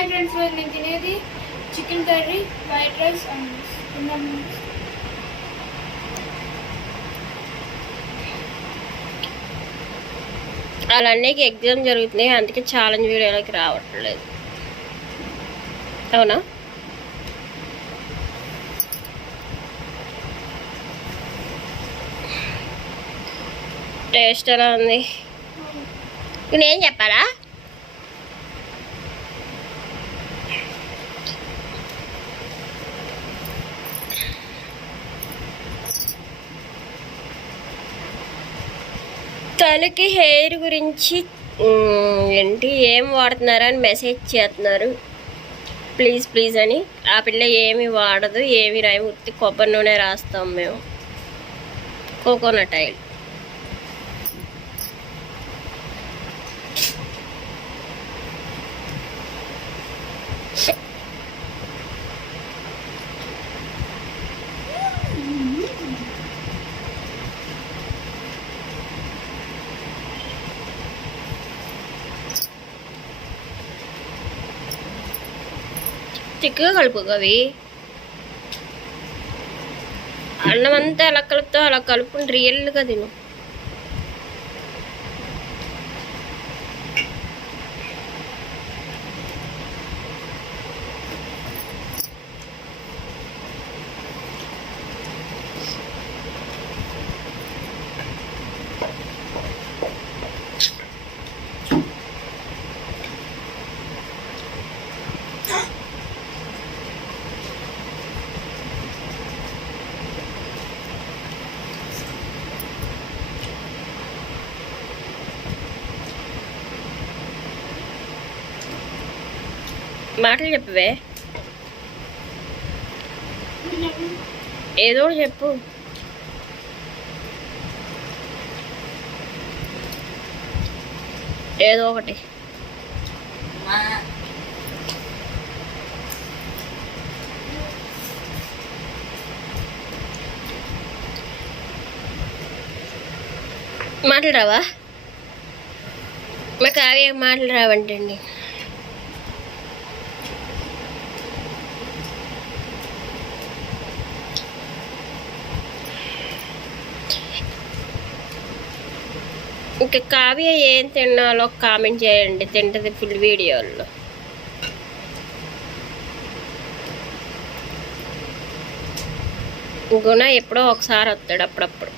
Hi friends నేను తినేది chicken curry white rice and వాళ్ళ అన్నయ్యకి ఎగ్జామ్ జరుగుతున్నాయి అందుకే ఛాలెంజ్ వీడియోలోకి రావట్లేదు. అవునా? టేస్ట్ ఎలా ఉంది? నేనేం చెప్పాలా? తలకి హెయిర్ గురించి ఏంటి ఏం వాడుతున్నారు అని మెసేజ్ చేస్తున్నారు. ప్లీజ్ ప్లీజ్ అని. ఆ పిల్ల ఏమి వాడదు ఏమి రాయి ఉత్తి కొబ్బరి నూనె రాస్తాం మేము. Coconut oil. చిక్కగా కలుపు అవి అన్నం అంతా ఎలా కలుపుతావు అలా కలుపుకుని రియల్గా తిను మాటలు చెప్పవే. ఏదో చెప్పు. ఏదో ఒకటి. మాటలు రావా మాకు అవి మాటలు ఇంకా కావ్య ఏం తిన్నాలో కామెంట్ చేయండి. తింటది ఫుల్ వీడియోలో గుణ ఎప్పుడో ఒకసారి వస్తాడు అప్పుడప్పుడు.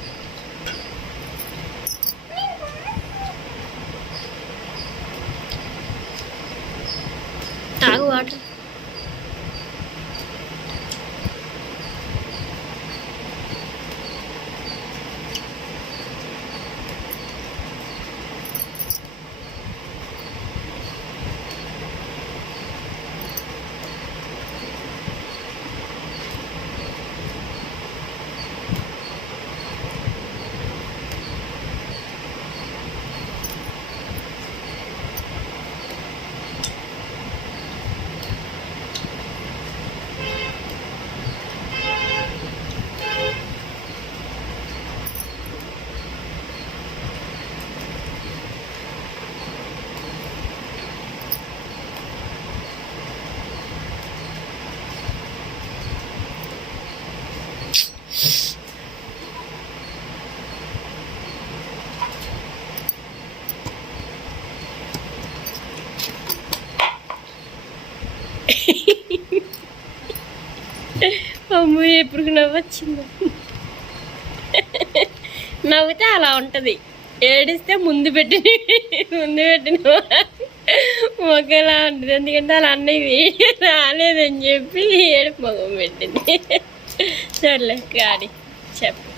తాగు వాటర్. అమ్మో ఎప్పుడు నవ్వొచ్చింది. నవ్వితే అలా ఉంటుంది. ఏడిస్తే ముందు పెట్టి ముందు పెట్టిన ఒకేలా ఉంటుంది. ఎందుకంటే అలా అన్నయ్య రాలేదని చెప్పి ఏడు మొగం పెట్టింది. సర్లే గాడి చెప్పు.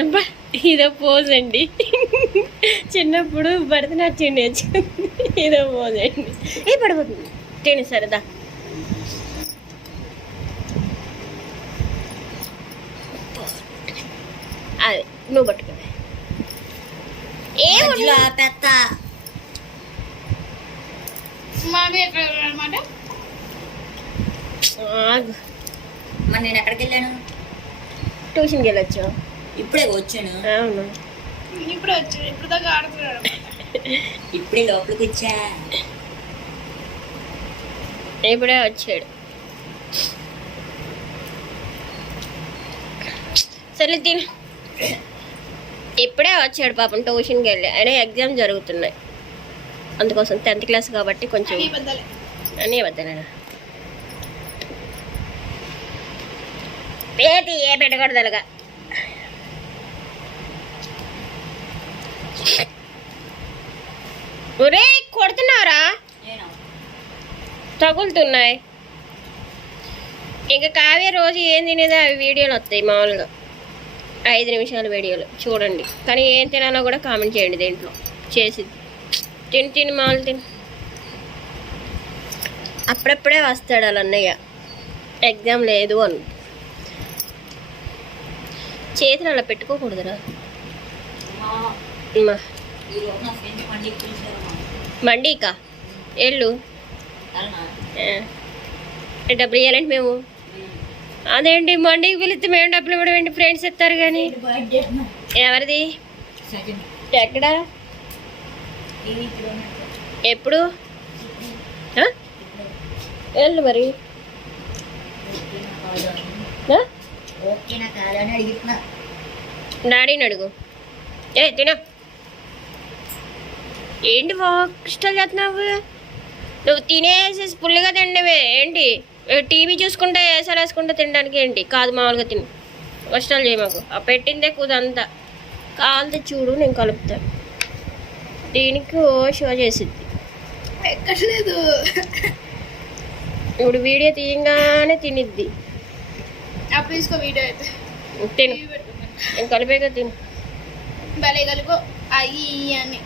అబ్బా ఇదో పోజ్ అండి. చిన్నప్పుడు భరతనాట్యం నేర్చుకుంది. ఇదో పోజ్ అండి. ఏ పడిపోతుంది తిని సరదా. అదే నువ్వు పట్టుకో. ఏ మధ్యలో పెద్ద. మాది ఎక్కడ అనమాట ఆగు. మరి నేను ఎక్కడికి వెళ్ళాను? ట్యూషన్కి వెళ్ళొచ్చు ఇప్పుడే వచ్చాను. అవును. ఇప్పుడు వచ్చాడు ఇప్పుడు దాకా ఆడుతున్నాడు ఇప్పుడే లోపలికి వచ్చా? ఇప్పుడే వచ్చాడు. సరే తిన. ఇప్పుడే వచ్చాడు పాపం ట్యూషన్కి వెళ్ళి. అయినా ఎగ్జామ్ జరుగుతున్నాయి. అందుకోసం టెన్త్ క్లాస్ కాబట్టి కొంచెం అన్ని వద్దనా పేతి ఏ పెట్టకూడదు అలాగా ఒరే కొడుతున్నారా నేను? తగులుతున్నాయి. ఇంకా కావ్య రోజు ఏం తినేదో? అవి వీడియోలు వస్తాయి మామూలుగా. ఐదు నిమిషాల వీడియోలు చూడండి. కానీ ఏం తినాలో కూడా కామెంట్ చేయండి దీంట్లో. చేసి తిని తిని మామూలు తిని. అప్పుడప్పుడే వస్తాడు వాళ్ళ అన్నయ్య. ఎగ్జామ్ లేదు అని చేతులు అలా పెట్టుకోకూడదురా. మండీకా ఎళ్ళు? ఏ, డబ్బులు ఇవ్వాలంటే మేము? అదేంటి మండీకి పిలిస్తే మేము డబ్బులు ఇవ్వడం ఏంటి? ఫ్రెండ్స్ ఇస్తారు కానీ. ఎవరిది? ఎక్కడ. ఎప్పుడు? వెళ్ళు మరి. డాడీని అడుగు. ఏ తిన. ఏంటి ఇష్టాలు చేస్తున్నావు? నువ్వు తినేసి ఫుల్గా తిండవే. ఏంటి? టీవీ చూసుకుంటా వేసాలు వేసుకుంటా తినడానికి ఏంటి? కాదు మామూలుగా తిని. కష్టాలు చేయ మాకు. ఆ పెట్టిందే కుదంతా. కాలితే చూడు నేను కలుపుతాను దీనికి ఓ షో చేసిద్ది. ఎక్కట్లేదు ఇప్పుడు వీడియో తీయంగానే తినిద్ది. తీసుకో వీడియో అయితే. తిను. నేను కలిపేగా తిను. భలే కలుపు. అయ్యి అని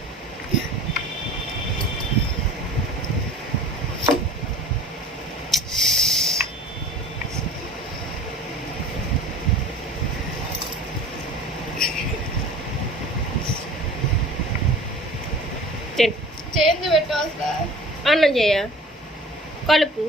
తిను చేంజ్ పెట్టు అన్నం చేయ. కలుపు.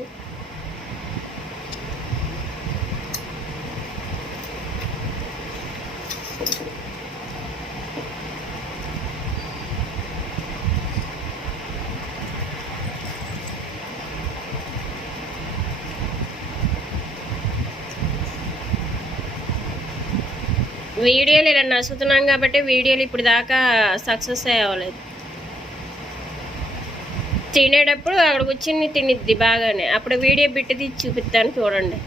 వీడియోలు ఇలా నచ్చుతున్నాం కాబట్టి వీడియోలు ఇప్పుడు దాకా సక్సెస్ అవ్వలేదు తినేటప్పుడు అక్కడ కూర్చుని తినిద్ది బాగానే. అప్పుడు వీడియో బిట్టి చూపిస్తాను చూడండి.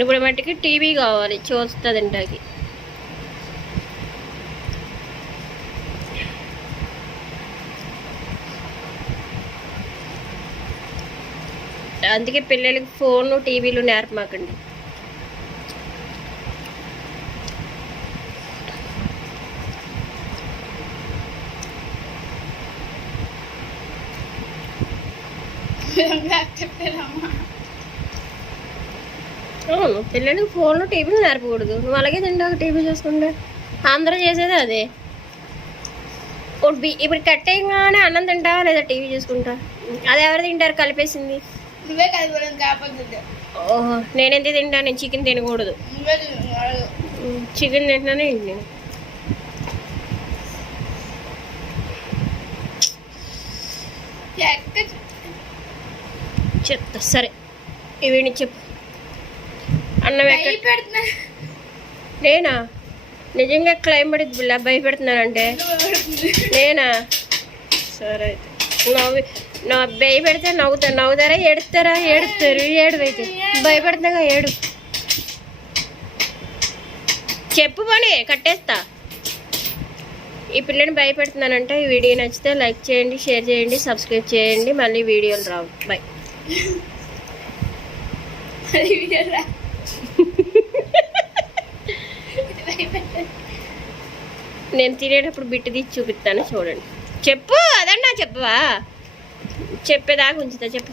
ఇప్పుడు మట్టికి టీవీ కావాలి చూస్తుంది ఇంటాకి అందుకే పిల్లలకి ఫోన్ టీవీలు నేర్పమాకండి. అవును పిల్లలకి ఫోన్లో టీవీలు నేర్పకూడదు. నువ్వు అలాగే తింటావు టీవీ చూసుకుంటే. అందరూ చేసేది అదే. ఇప్పుడు ఇప్పుడు కట్టేయగానే అన్నం తింటావా లేదా టీవీ చూసుకుంటా? అది ఎవరు తింటారు? కలిపేసింది. నువ్వే కాకపోతే ఓహో నేను ఎంత తింటాను నేను చికెన్ తినకూడదు. చికెన్ తింటున్నానే నేను చెప్తా. సరే. ఇవి చెప్పు. అన్నం ఎక్కడ నేనా? నిజంగా క్లైమేట్ బిల్ల. భయపెడుతున్నానంటే. నేనా? సరే అయితే. నవ్వు నా భయ పెడితే నవ్వుతా. నవ్వుతారా? ఏడుస్తారా ఏడుస్తారు ఏడు అయితే భయపెడుతున్నా ఏడు. చెప్పు పని. కట్టేస్తా. ఈ పిల్లని భయపెడుతున్నానంటే ఈ వీడియో నచ్చితే లైక్ చేయండి షేర్ చేయండి సబ్స్క్రైబ్ చేయండి. మళ్ళీ వీడియోలు రావు. బాయ్ నేను తినేటప్పుడు బిట్టు తీసి చూపిస్తాను చూడండి. చెప్పు అదన్నా చెప్పవా? చెప్పేదాకా ఉంచుతా చెప్పు.